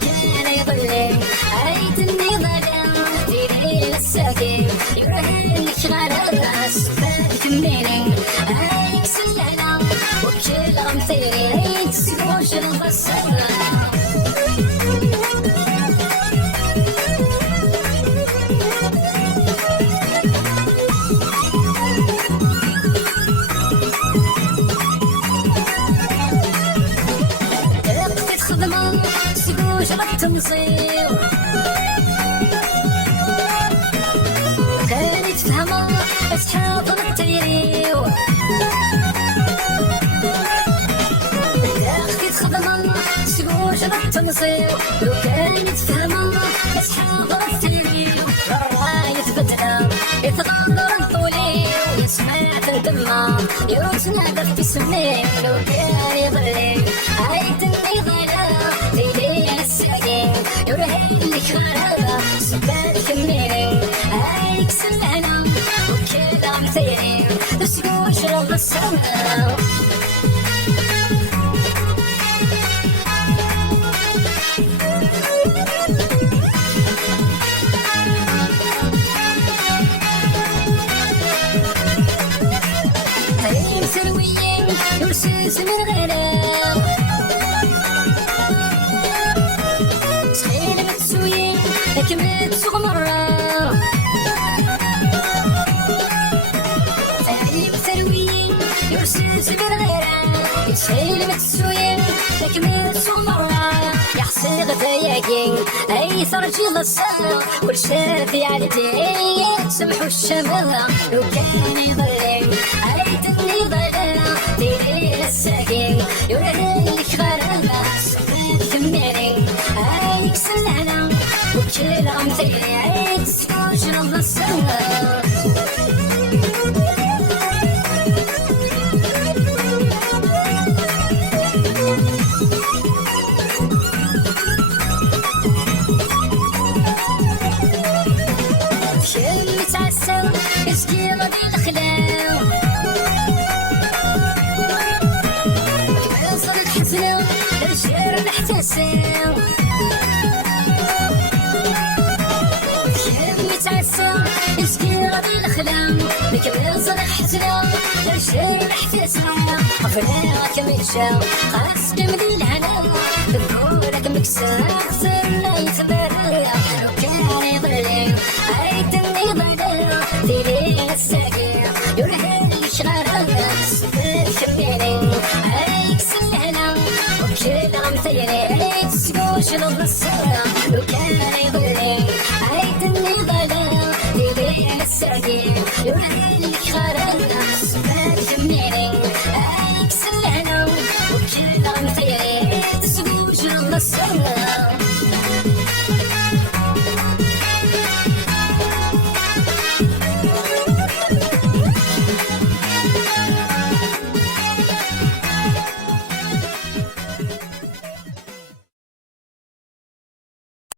لكان يضلل عيت النظام ديري الساكن يرهن شغالة سفاد كميني عيك سلالة وكل غمطيري عيت سكوش البصرة تنصير كانت فهمة أصحاب التيريو داخل خدمة سقوش بالتنصير لو كانت فهمة أصحاب التيريو رواية بدنا يتغمر الطولي يسمع الدمى يروسنا دفت سمين لو كان يضلي عيد النضالة يرهن شغالة سبال كميني عيك سلعنا وكل عمتيني تسقوش رب السماء هاي سلويين يرسس من غيره كميت سوق مرة تعليم ثرويين يرسس بالغيرة يسهل متسوين كميت سوق مرة يحسن غثاياكين أي ثرجي للصلاة كل شافي على دين سمحوا الشمالة لو كان يضلين أي تبني ضلالة ديري للساكين يرهن لك غرامة سفاد كميني أي كسلعنا وكل عمتي عيد سكوش رب السماء كل متعسل يسقي ربي الخلاو يوصل الحفلة الجير نحتسم لك بيصل حزنا للشي محتسنا أفلاك مكشا خاص جمدي الهنا بقولك مكسر خسرنا يتبرع لو كان يضلي عيد النضال ديري الساقي يرهن الشغالة سفر كميني عيك سلهنا وكل عمتيني عيد سقوش للبصرة لو كان يضلي عيد النضال ديري الساقي يرهن الشغالة